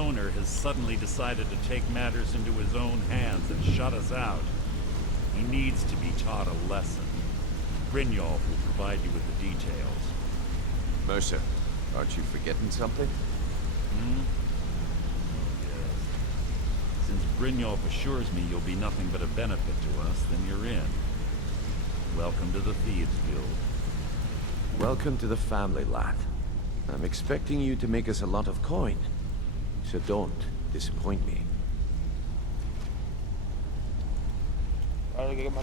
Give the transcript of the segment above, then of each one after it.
owner has suddenly decided to take matters into his own hands and shut us out. He needs to be taught a lesson. Brynjolf will provide you with the details. Mercer, aren't you forgetting something? Hmm? Oh, yes. Since Brynjolf assures me you'll be nothing but a benefit to us, then you're in. Welcome to the Thieves Guild. Welcome to the family, lad. I'm expecting you to make us a lot of coin, so don't disappoint me.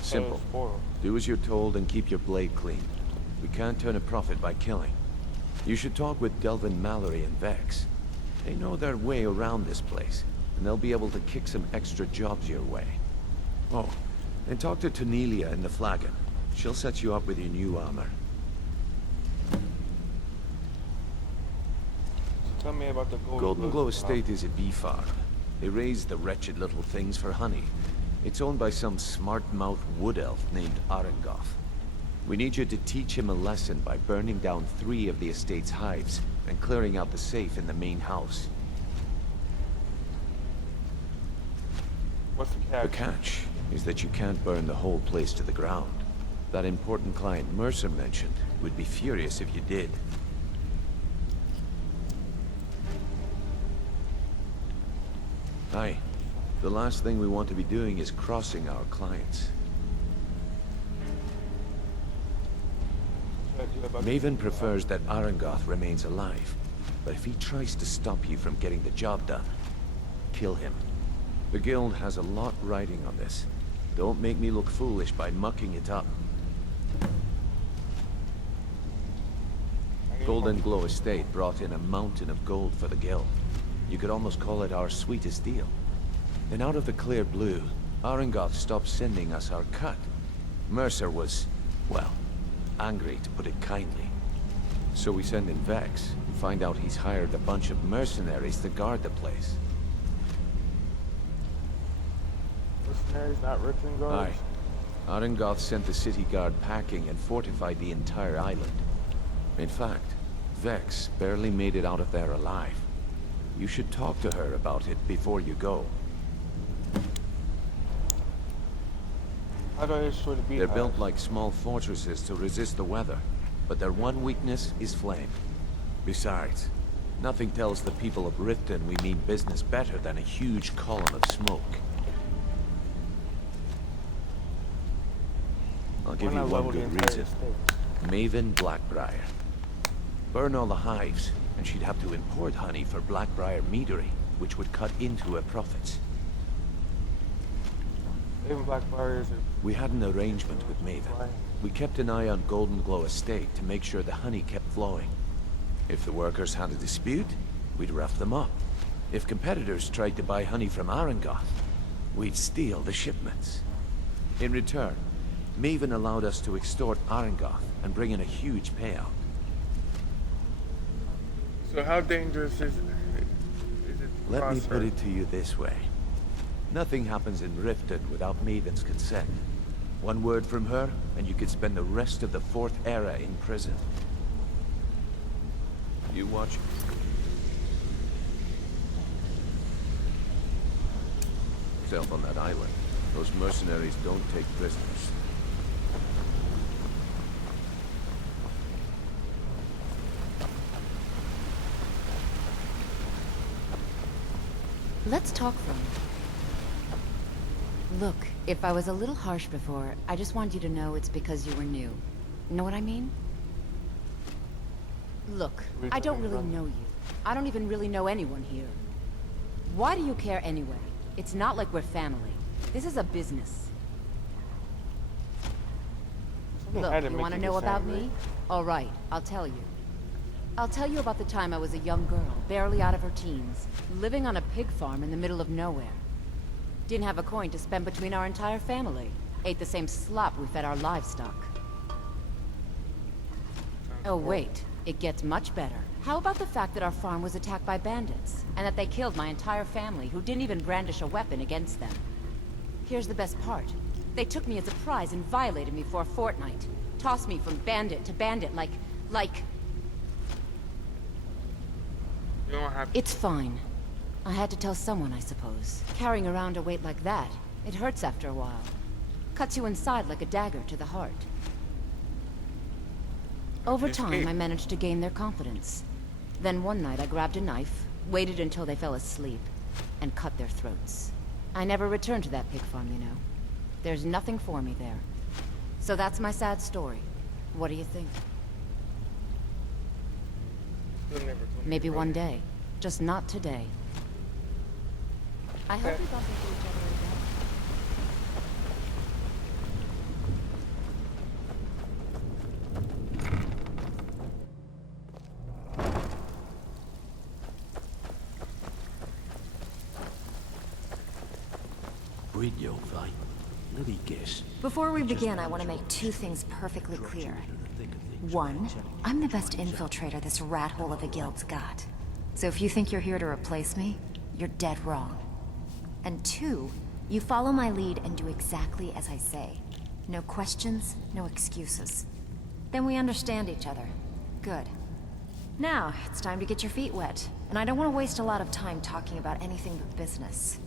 Simple. Do as you're told and keep your blade clean. We can't turn a profit by killing. You should talk with Delvin Mallory and Vex. They know their way around this place, and they'll be able to kick some extra jobs your way. Oh, and talk to Cornelia in the Flagon. She'll set you up with your new armor. Tell me about the Golden Glow Estate is a bee farm. They raise the wretched little things for honey. It's owned by some smart-mouthed wood elf named Arengoth. We need you to teach him a lesson by burning down 3 of the estate's hives and clearing out the safe in the main house. What's the catch? The catch is that you can't burn the whole place to the ground. That important client Mercer mentioned would be furious if you did. Aye. The last thing we want to be doing is crossing our clients. Maven prefers that Arengoth remains alive, but if he tries to stop you from getting the job done, kill him. The guild has a lot riding on this. Don't make me look foolish by mucking it up. Golden Glow Estate brought in a mountain of gold for the guild. You could almost call it our sweetest deal. Then out of the clear blue, Arengoth stopped sending us our cut. Mercer was, well, angry to put it kindly. So we send in Vex and find out he's hired a bunch of mercenaries to guard the place. Mercenaries, not Ripping guards? Aye. Arengoth sent the city guard packing and fortified the entire island. In fact, Vex barely made it out of there alive. You should talk to her about it before you go. How do I destroy the beehives? They're built like small fortresses to resist the weather, but their one weakness is flame. Besides, nothing tells the people of Riften we mean business better than a huge column of smoke. I'll give you one good reason. Maven Blackbriar. Burn all the hives, and she'd have to import honey for Blackbriar meadery, which would cut into her profits. Even Blackbriar is... We had an arrangement with Maven. We kept an eye on Golden Glow Estate to make sure the honey kept flowing. If the workers had a dispute, we'd rough them up. If competitors tried to buy honey from Arengoth, we'd steal the shipments. In return, Maven allowed us to extort Arengoth and bring in a huge payout. So how dangerous is it Let me put it to you this way. Nothing happens in Riften without Maven's consent. One word from her, and you could spend the rest of the 4th era in prison. You watch. Yourself on that island. Those mercenaries don't take prisoners. Let's talk for a minute. Look, if I was a little harsh before, I just want you to know it's because you were new. Know what I mean? Look, I don't really know you. I don't even really know anyone here. Why do you care anyway? It's not like we're family. This is a business. Look, you want to know about me? All right, I'll tell you. I'll tell you about the time I was a young girl, barely out of her teens, living on a pig farm in the middle of nowhere. Didn't have a coin to spend between our entire family. Ate the same slop we fed our livestock. Oh wait, it gets much better. How about the fact that our farm was attacked by bandits, and that they killed my entire family, who didn't even brandish a weapon against them? Here's the best part. They took me as a prize and violated me for a fortnight. Tossed me from bandit to bandit like... You don't have to. It's fine. I had to tell someone, I suppose. Carrying around a weight like that, it hurts after a while. Cuts you inside like a dagger to the heart. Over time, I managed to gain their confidence. Then one night I grabbed a knife, waited until they fell asleep, and cut their throats. I never returned to that pig farm, you know. There's nothing for me there. So that's my sad story. What do you think? You'll never tell me Maybe about one it. day. Just not today. I hope we bump into each other again. Brynjolf, let me guess. Before we begin, I want to make two things perfectly clear. One, I'm the best infiltrator this rat hole of a guild's got. So if you think you're here to replace me, you're dead wrong. And two, you follow my lead and do exactly as I say. No questions, no excuses. Then we understand each other. Good. Now, it's time to get your feet wet. And I don't want to waste a lot of time talking about anything but business.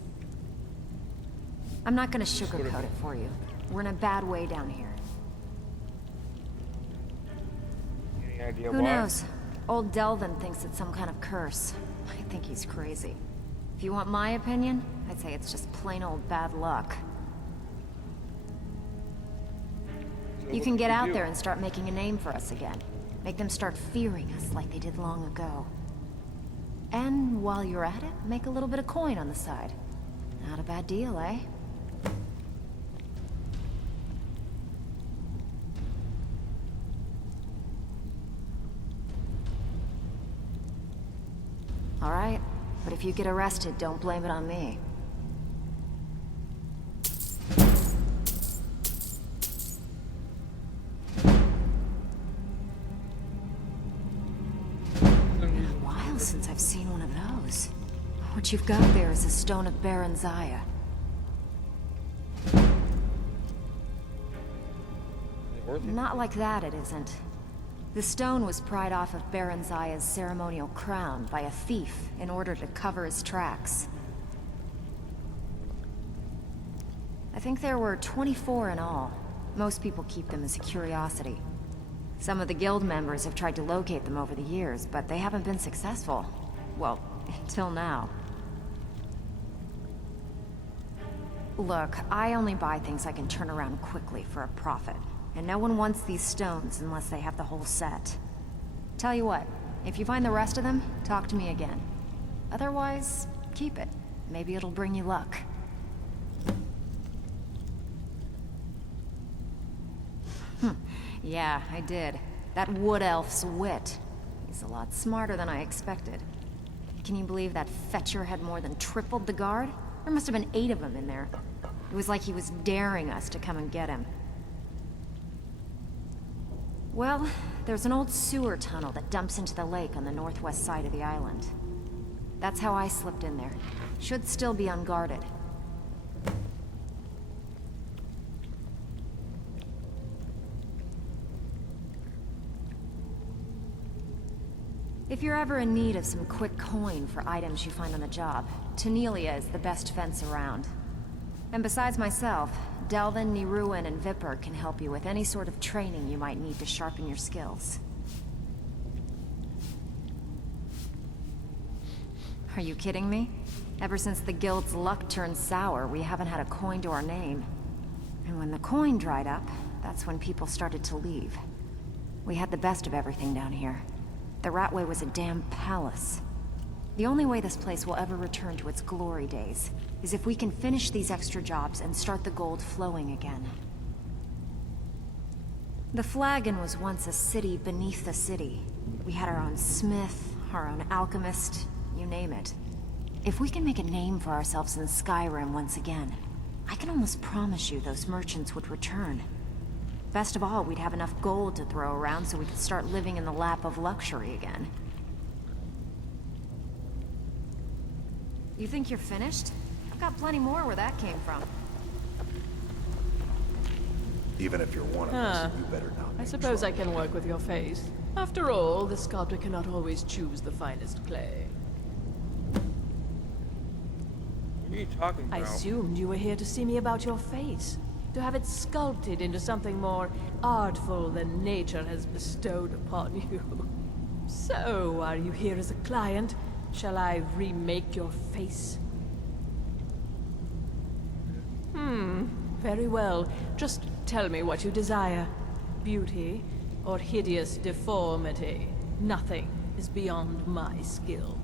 I'm not gonna sugarcoat it for you. We're in a bad way down here. Any idea Who why? knows? Old Delvin thinks it's some kind of curse. I think he's crazy. If you want my opinion, I'd say it's just plain old bad luck. So You what can get we out do? there and start making a name for us again. Make them start fearing us like they did long ago. And while you're at it, make a little bit of coin on the side. Not a bad deal, eh? All right, but if you get arrested, don't blame it on me. Been a while since I've seen one of those. What you've got there is a stone of Baron Zaya. Worth it? Not like that, it isn't. The stone was pried off of Baron Zaya's ceremonial crown by a thief in order to cover his tracks. I think there were 24 in all. Most people keep them as a curiosity. Some of the guild members have tried to locate them over the years, but they haven't been successful. Well, until now. Look, I only buy things I can turn around quickly for a profit. And no one wants these stones unless they have the whole set. Tell you what, if you find the rest of them, talk to me again. Otherwise, keep it. Maybe it'll bring you luck. Yeah, I did. That wood elf's wit. He's a lot smarter than I expected. Can you believe that fetcher had more than tripled the guard? There must have been 8 of them in there. It was like he was daring us to come and get him. Well, there's an old sewer tunnel that dumps into the lake on the northwest side of the island. That's how I slipped in there. Should still be unguarded. If you're ever in need of some quick coin for items you find on the job, Tanelia is the best fence around. And besides myself, Delvin, Niruin, and Vipper can help you with any sort of training you might need to sharpen your skills. Are you kidding me? Ever since the guild's luck turned sour, we haven't had a coin to our name. And when the coin dried up, that's when people started to leave. We had the best of everything down here. The Ratway was a damn palace. The only way this place will ever return to its glory days is if we can finish these extra jobs and start the gold flowing again. The Flagon was once a city beneath the city. We had our own smith, our own alchemist, you name it. If we can make a name for ourselves in Skyrim once again, I can almost promise you those merchants would return. Best of all, we'd have enough gold to throw around so we could start living in the lap of luxury again. You think you're finished? I've got plenty more where that came from. Even if you're one of us, you better not. I make suppose I trouble. can work with your face. After all, the sculptor cannot always choose the finest clay. you talking I about? assumed you were here to see me about your face. To have it sculpted into something more artful than nature has bestowed upon you. So, are you here as a client? Shall I remake your face? Very well. Just tell me what you desire. Beauty or hideous deformity. Nothing is beyond my skill.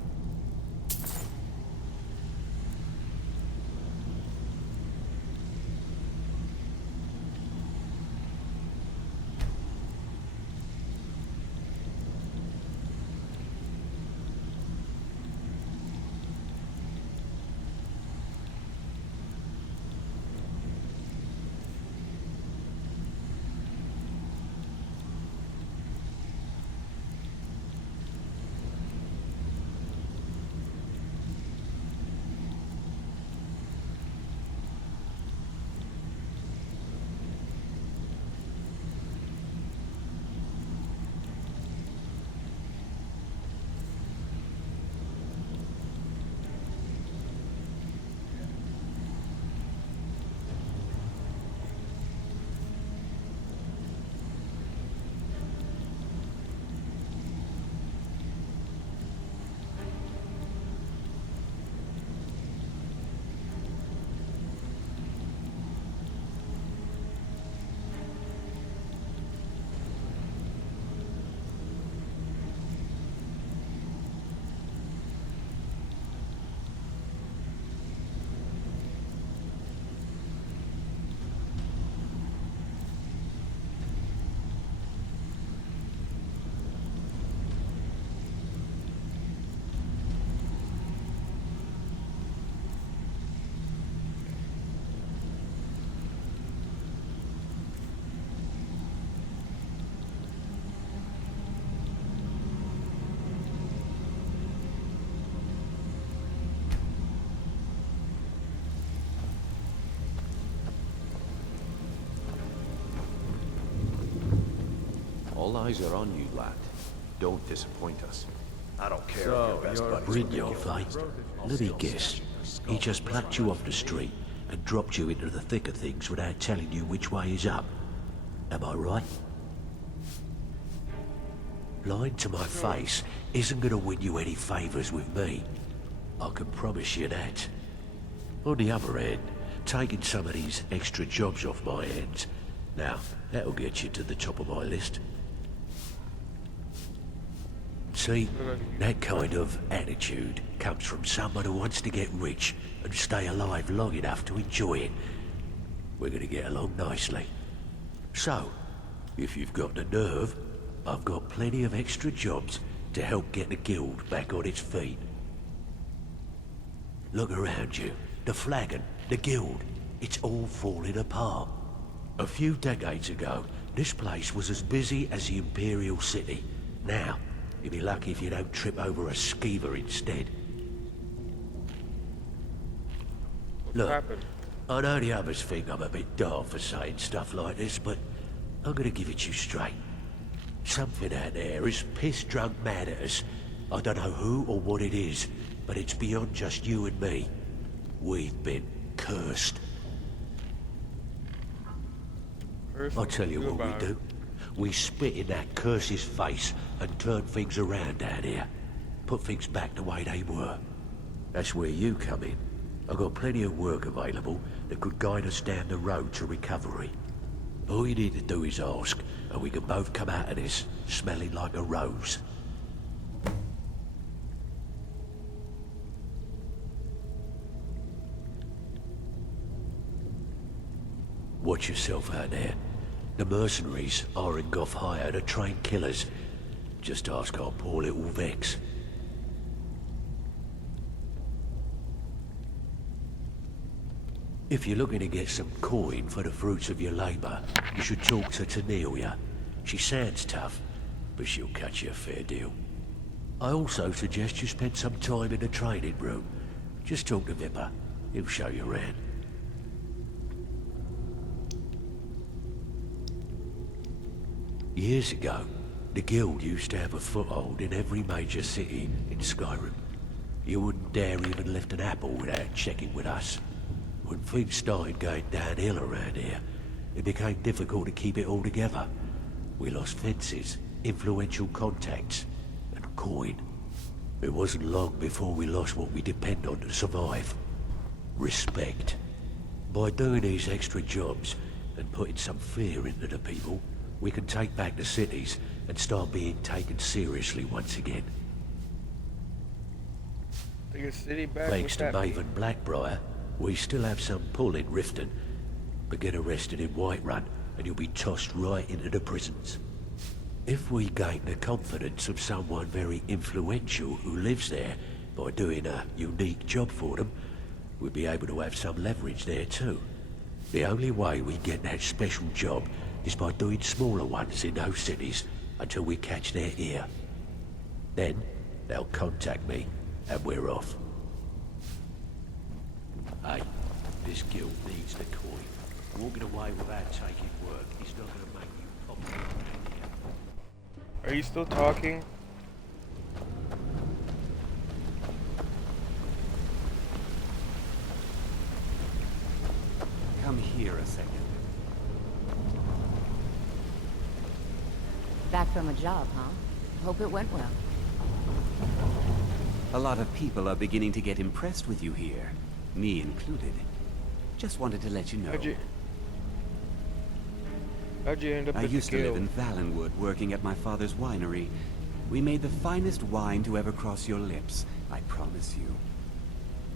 All eyes are on you, lad. Don't disappoint us. I don't care So, if your best you're- buddy's Brynjolf, eh? Let me guess. He just plucked you off the street and dropped you into the thick of things without telling you which way is up. Am I right? Lying to my face isn't going to win you any favours with me. I can promise you that. On the other hand, taking some of these extra jobs off my hands, now, that'll get you to the top of my list. See, that kind of attitude comes from someone who wants to get rich and stay alive long enough to enjoy it. We're gonna get along nicely. So, if you've got the nerve, I've got plenty of extra jobs to help get the guild back on its feet. Look around you. The flagon, the guild, it's all falling apart. A few decades ago, this place was as busy as the Imperial City. Now, you'll be lucky if you don't trip over a skeever instead. Look, happened? I know the others think I'm a bit daft for saying stuff like this, but I'm gonna give it to you straight. Something out there is piss-drunk mad at us. I don't know who or what it is, but it's beyond just you and me. We've been cursed. I'll tell you what we do. We spit in that curse's face and turn things around down here. Put things back the way they were. That's where you come in. I've got plenty of work available that could guide us down the road to recovery. All you need to do is ask, and we can both come out of this smelling like a rose. Watch yourself out there. The mercenaries are in Goth hire to train killers. Just ask our poor little Vex. If you're looking to get some coin for the fruits of your labor, you should talk to Tanelia. She sounds tough, but she'll cut you a fair deal. I also suggest you spend some time in the training room. Just talk to Vipper. He'll show you around. Years ago, the guild used to have a foothold in every major city in Skyrim. You wouldn't dare even lift an apple without checking with us. When things started going downhill around here, it became difficult to keep it all together. We lost fences, influential contacts, and coin. It wasn't long before we lost what we depend on to survive. Respect. By doing these extra jobs and putting some fear into the people, we can take back the cities and start being taken seriously once again. Take a city back. Thanks to Maven Blackbriar, we still have some pull in Riften. But get arrested in Whiterun, and you'll be tossed right into the prisons. If we gain the confidence of someone very influential who lives there by doing a unique job for them, we'll be able to have some leverage there too. The only way we get that special job is by doing smaller ones in those cities until we catch their ear. Then, they'll contact me, and we're off. Hey, this guild needs the coin. Walking away without taking work is not going to make you popular around here. Are you still talking? Come here a second. Back from a job, huh? Hope it went well. A lot of people are beginning to get impressed with you here, me included. Just wanted to let you know. How'd you end up I at used the to live guild? in Valenwood, working at my father's winery. We made the finest wine to ever cross your lips, I promise you.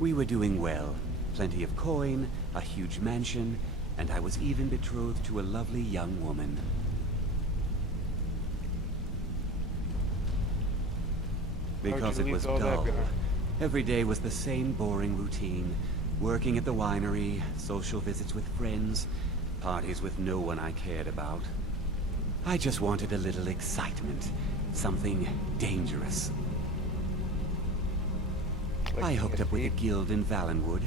We were doing well. Plenty of coin, a huge mansion, and I was even betrothed to a lovely young woman. Because you it was leave all that dull. behind? Every day was the same boring routine. Working at the winery, social visits with friends, parties with no one I cared about. I just wanted a little excitement. Something dangerous. I hooked up with a guild in Valenwood.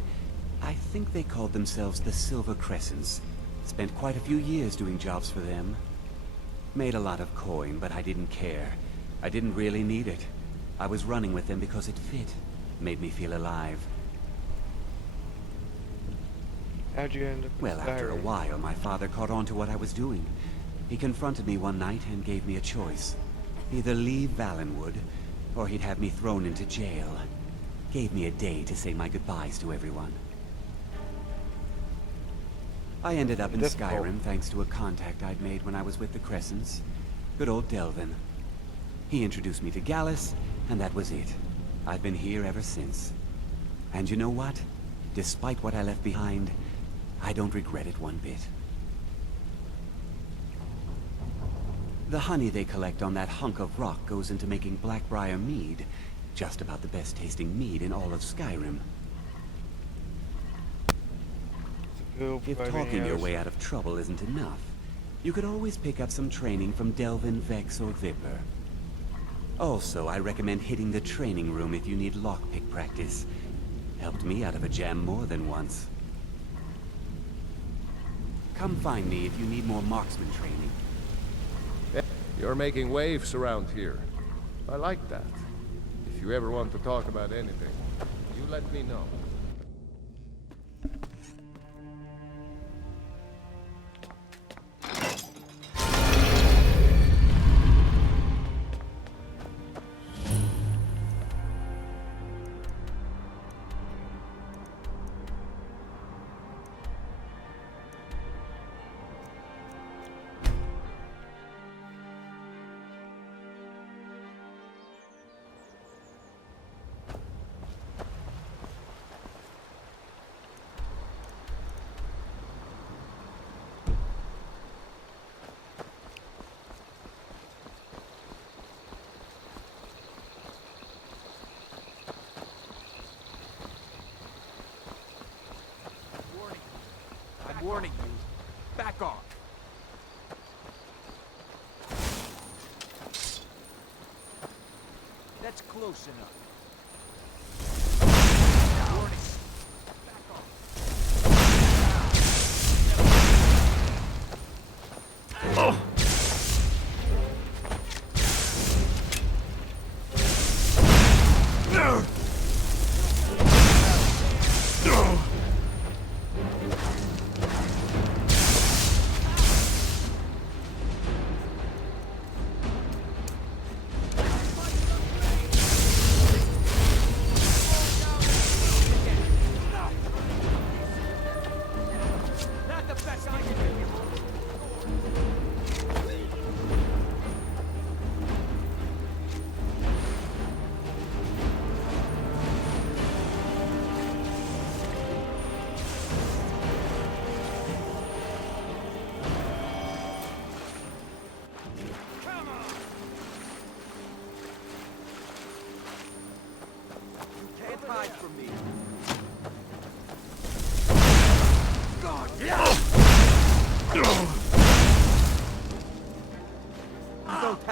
I think they called themselves the Silver Crescents. Spent quite a few years doing jobs for them. Made a lot of coin, but I didn't care. I didn't really need it. I was running with them because it fit. Made me feel alive. How'd you end up Well, in after a Skyrim? while, my father caught on to what I was doing. He confronted me one night and gave me a choice. Either leave Valenwood, or he'd have me thrown into jail. Gave me a day to say my goodbyes to everyone. I ended up in Difficult. Skyrim thanks to a contact I'd made when I was with the Crescents. Good old Delvin. He introduced me to Gallus, and that was it. I've been here ever since. And you know what? Despite what I left behind, I don't regret it one bit. The honey they collect on that hunk of rock goes into making Blackbriar mead. Just about the best tasting mead in all of Skyrim. If talking your way out of trouble isn't enough, you could always pick up some training from Delvin, Vex, or Vipper. Also, I recommend hitting the training room if you need lockpick practice. Helped me out of a jam more than once. Come find me if you need more marksman training. You're making waves around here. I like that. If you ever want to talk about anything, you let me know. Warning you. Back off. That's close enough. Warning. Back off.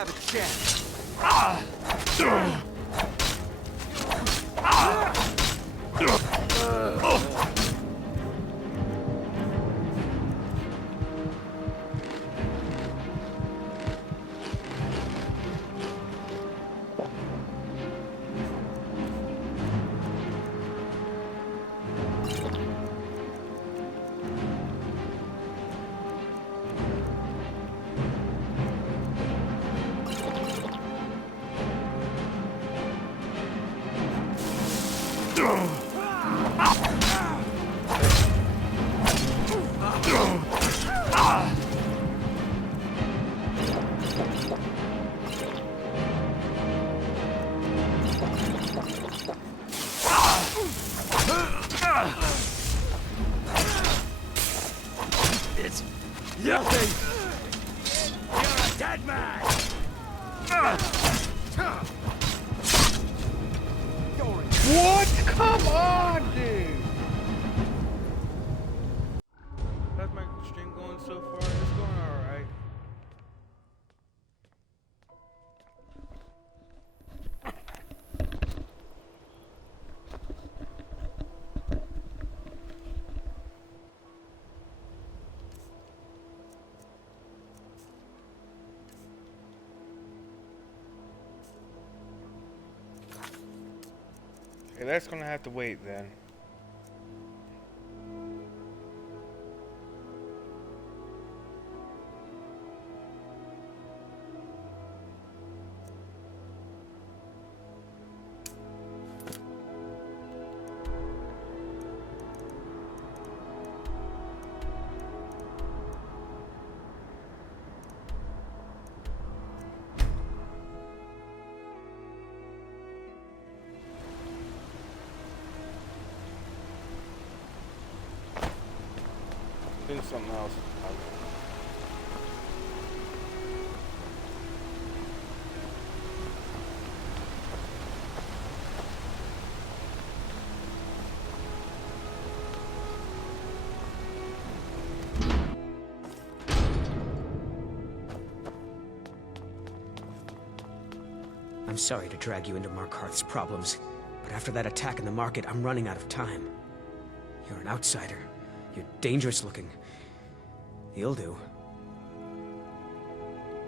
have a chance. It's nothing. You're a dead man. What? Come on, dude. How's my stream going so far? It's going alright. Okay, that's gonna have to wait then. Doing something else. I'm sorry to drag you into Markarth's problems, but after that attack in the market, I'm running out of time. You're an outsider. You're dangerous looking. You'll do.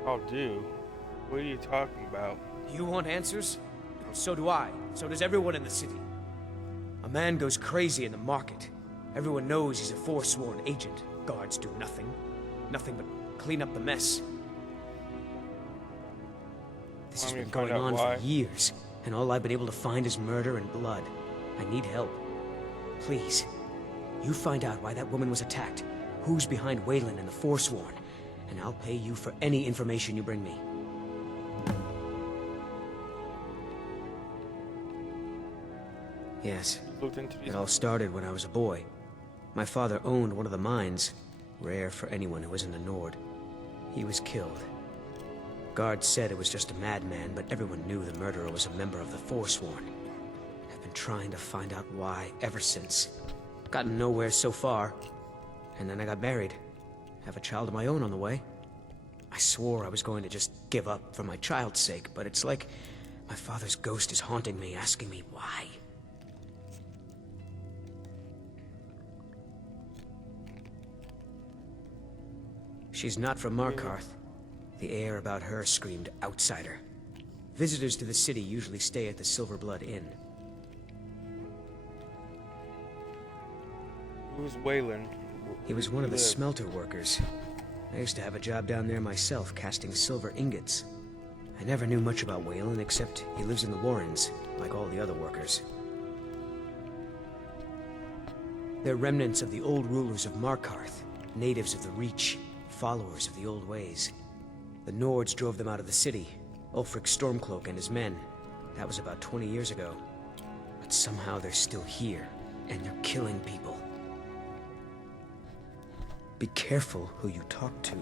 I'll do. What are you talking about? You want answers? Well, so do I. So does everyone in the city. A man goes crazy in the market. Everyone knows he's a forsworn agent. Guards do nothing. Nothing but clean up the mess. This has been going on for years, and all I've been able to find is murder and blood. I need help. Please, you find out why that woman was attacked, who's behind Wayland and the Forsworn, and I'll pay you for any information you bring me. Yes, it all started when I was a boy. My father owned one of the mines, rare for anyone who isn't a Nord. He was killed. Guards said it was just a madman, but everyone knew the murderer was a member of the Forsworn. I've been trying to find out why ever since. Gotten nowhere so far. And then I got married. Have a child of my own on the way. I swore I was going to just give up for my child's sake, but it's like my father's ghost is haunting me, asking me why. She's not from Markarth. The air about her screamed outsider. Visitors to the city usually stay at the Silver Blood Inn. Who's Wayland? He was one of the smelter workers. I used to have a job down there myself, casting silver ingots. I never knew much about Wayland, except he lives in the Warrens, like all the other workers. They're remnants of the old rulers of Markarth, natives of the Reach, followers of the old ways. The Nords drove them out of the city, Ulfric Stormcloak and his men. That was about 20 years ago. But somehow they're still here, and they're killing people. Be careful who you talk to.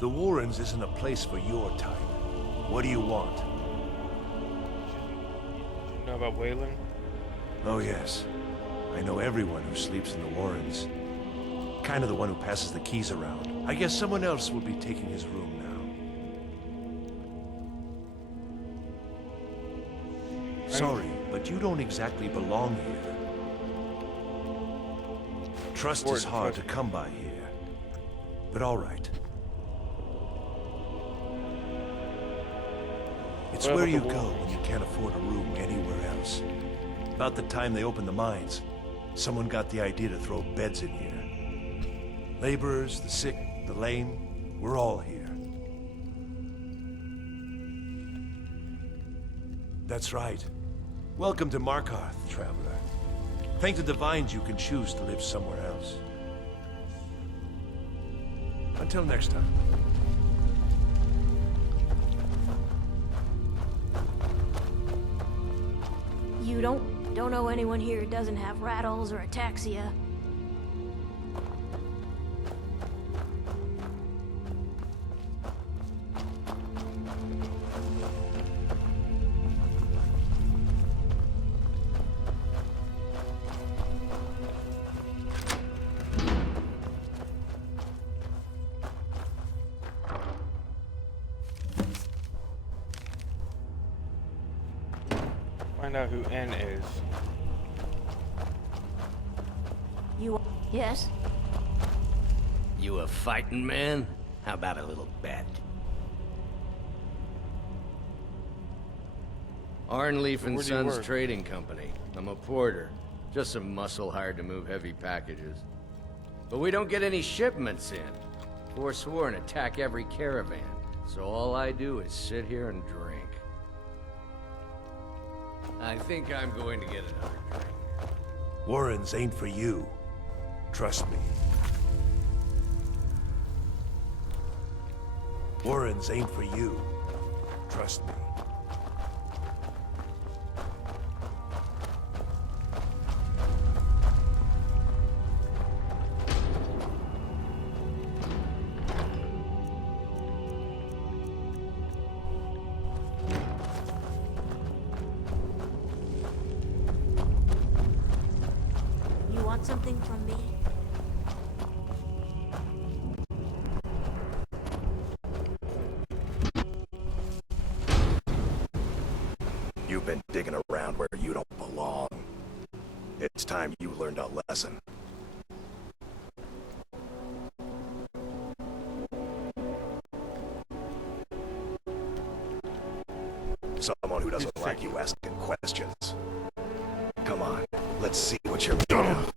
The Warrens isn't a place for your type. What do you want? You know about Waylon? Oh, yes. I know everyone who sleeps in the Warrens. Kind of the one who passes the keys around. I guess someone else will be taking his room now. Sorry, but you don't exactly belong here. Trust is hard to come by here. But all right. It's where you go when you can't afford a room anywhere else. About the time they opened the mines, someone got the idea to throw beds in here. Laborers, the sick, the lame, we're all here. That's right. Welcome to Markarth, traveler. Thank the Divines you can choose to live somewhere else. Until next time. You don't know anyone here who doesn't have rattles or ataxia. Find out who N is. Yes? You a fighting man? How about a little bet? Arnleaf and Where do you Sons work? Trading Company. I'm a porter. Just some muscle hired to move heavy packages. But we don't get any shipments in. Forsworn attack every caravan. So all I do is sit here and drink. I think I'm going to get another drink. Warrens ain't for you. Trust me. Warrens ain't for you. Trust me. You want something from me? You've been digging around where you don't belong. It's time you learned a lesson. Someone who doesn't like you asking questions. Come on, let's see what you're made of.